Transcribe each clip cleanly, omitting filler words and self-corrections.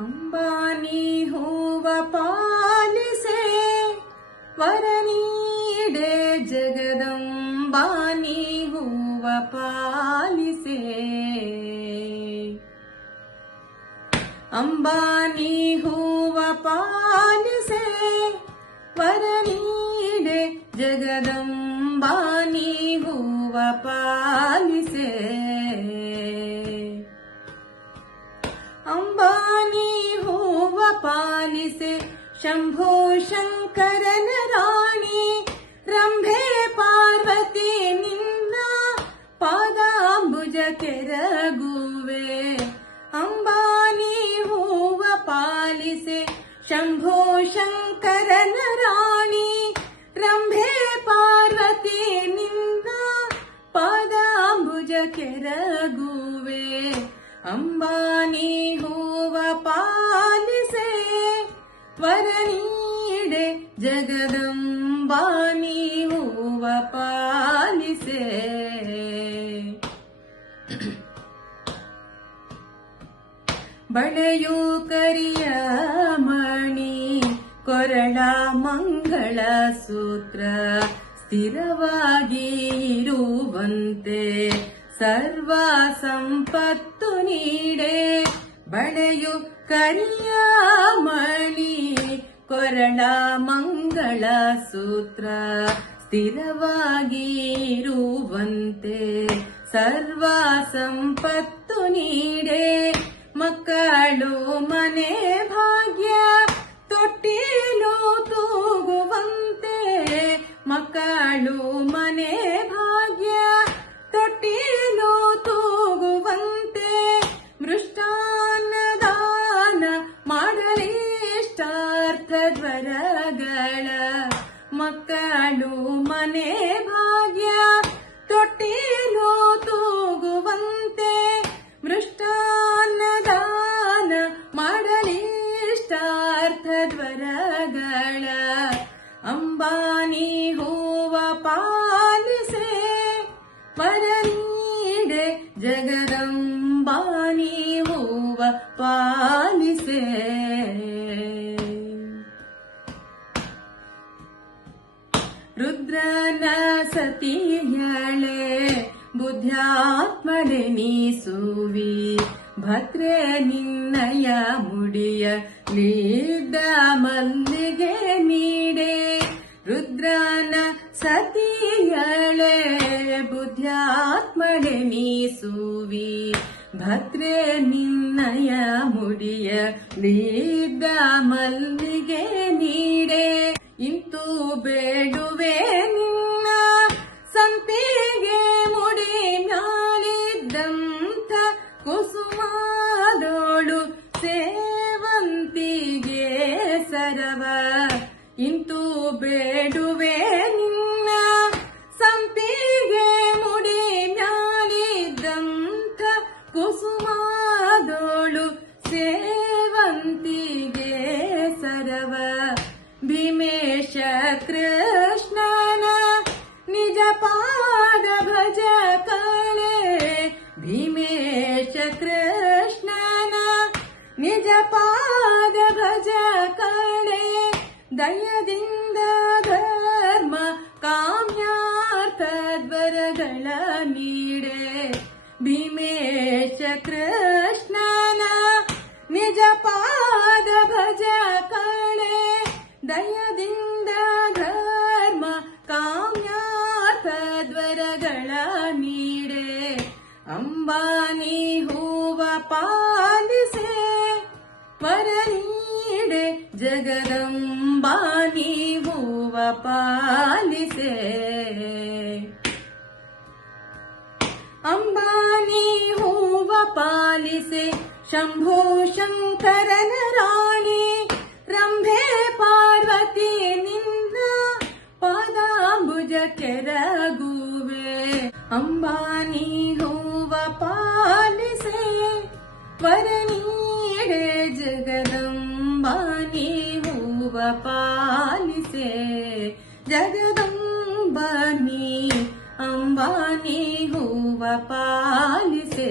ಅಂಬಾನಿ ಹೂವ ಪಾಲಿಸೆ ವರ ನೀಡೆ ಜಗದಂಬಾನಿ ಹೂವ ಪಾಲಿಸೆ. ಅಂಬಾನಿ ಹೂವ ಪಾಲಿಸೆ ವರ ನೀಡೆ ಜಗದಂಬಾನಿ ಹೂವ ಪಾಲಿಸೆ. ಅಂಬಾನಿ ಹೂವ ಪಾಲಿಸೆ ಶಂಭೋ ಶಂಕರನ ರಾಣಿ ರಂಭೆ ಪಾರ್ವತಿ ನಿನ್ನ ಪಾದಾಂಬುಜ ಕೆರಗುವೆ. ಅಂಬಾನಿ ಹೂವ ಪಾಲಿಸೆ ಶಂಭೋ ಶಂಕರನ ರಾಣಿ ರಂಭೆ ಪಾರ್ವತಿ ನಿನ್ನ ಪಾದಾಂಬುಜ ಕೆರಗುವೆ. ಅಂಬಾನಿ ಹೂವ ಪಾಲಿಸೆ ವರ ನೀಡೆ ಜಗದಂಬಾನಿ ಹೂವ ಪಾಲಿಸೆ. ಬಳೆಯು ಕರಿಯ ಮಣಿ ಕೊರಳ ಮಂಗಳ ಸೂತ್ರ ಸ್ಥಿರವಾಗಿ ಇರುವಂತೆ ಸರ್ವ ಸಂಪತ್ತು ನೀಡೆ. ಬಳೆಯು ಕರಿಯ ಮಣಿ ಕೊರಳ ಮಂಗಳ ಸೂತ್ರ ಸ್ಥಿರವಾಗಿ ಇರುವಂತೆ ಸರ್ವ ಸಂಪತ್ತು ನೀಡೆ. ಮಕ್ಕಳು ಮನೆ ಭಾಗ್ಯ ತೊಟ್ಟಿಲು ತೂಗುವಂತೆ ಮಕ್ಕಳು ಮನೆ ಭಾಗ್ಯ ತೊಟ್ಟಿಲು ತೂಗುವಂತೆ ಮೃಷ್ಟಾನ್ನದಾನ ಮಾಡಲಿಷ್ಟಾರ್ಥದ್ವರಗಳ ಮಕ್ಕಳು ಮನೆ ಭಾಗ್ಯ ತೊಟ್ಟಿಲು ತೂಗುವಂತೆ ಮೃಷ್ಟಾನ್ನದಾನ ಮಾಡಲಿಷ್ಟಾರ್ಥದ್ವರಗಳ ಅಂಬಾನಿ ಹೂವ ಪಾಲಿಸೆ ವರ ನೀಡೆ ಜಗದಂಬಾನಿ ಹೂವ ಪಾಲಿಸೆ. ರುದ್ರನ ಸತಿಯಳೆ ಬುದ್ಧಾತ್ಮಳೆ ನೀಸುವಿ ಭದ್ರೆ ನಿನ್ನಯ ಮುಡಿಯ ನೀಡ ಮಲ್ಲಿಗೆ ನೀಡೆ. ರುದ್ರನ ಸತಿಯಳೆ ಬುದ್ಧಾತ್ಮಳೆ ನೀಸುವಿ ಭದ್ರೆ ನಿನ್ನಯ ಮುಡಿಯ ನೀಡ ಮಲ್ಲಿಗೆ ನೀಡೆ. ಇಂತು ಬೇಡುವೆ ನಿನ್ನ ಸಂಪಿಗೆ ಮುಡಿ ಮ್ಯಾಲಿದ್ದಂಥ ಕುಸುಮಾದೋಳು ಸೇವಂತಿಗೆ ಸರವ. ಇಂತು ಬೇಡುವೆ ನಿನ್ನ ಸಂಪಿಗೆ ಮುಡಿ ಮ್ಯಾಲಿದ್ದಂಥ ಕುಸುಮಾದೋಳು ಸೇವಂತಿಗೆ ಸರವ. ಭೀಮೇಶ ಕೃಷ್ಣನ ನಿಜ ಪಾದ ಭಜ ಕಳೆ ಭೀಮೇಶ ಕೃಷ್ಣನ ನಿಜ ಪಾದ ಭಜ ಕಳೆ. ದಯದಿಂದ ಧರ್ಮ ಕಾಮ್ಯಾರ್ಥದ್ವರಗಳ ನೀಡೆ. ಭೀಮೇಶ ಕೃಷ್ಣನ ನಿಜ ಪಾದ ಭಜ ಕಳೆ ದಯದಿಂದ ಧರ್ಮ ಕಾಮ್ಯಾರ್ಥದ್ವರಗಳ ನೀಡೆ. ಅಂಬಾನಿ ಹೂವ ಪಾಲಿಸೆ ವರ ನೀಡೆ ಜಗದಂಬಾನಿ ಹೂವ ಪಾಲಿಸೆ. ಅಂಬಾನಿ ಹೂವ ಪಾಲಿಸೆ ಶಂಭೋ ಶಂಕರನ ರಾಣಿ ರಂಭೆ ಪಾರ್ವತಿ ನಿನ್ನ ಪಾದಾಂಬುಜ ಕೆರಗುವೆ. ಅಂಬಾನಿ ಹೂವ ಪಾಲಿಸೆ ವರ ನೀಡೆ ಜಗದಂಬಾನಿ ಹೂವ ಪಾಲಿಸೆ. ಜಗದಂಬಾನಿ ಅಂಬಾನಿ ಹೂವ ಪಾಲಿಸೆ.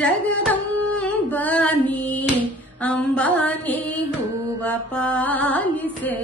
ಜಗದಂಬಾನಿ ಹೂವ ಪಾಲಿಸೆ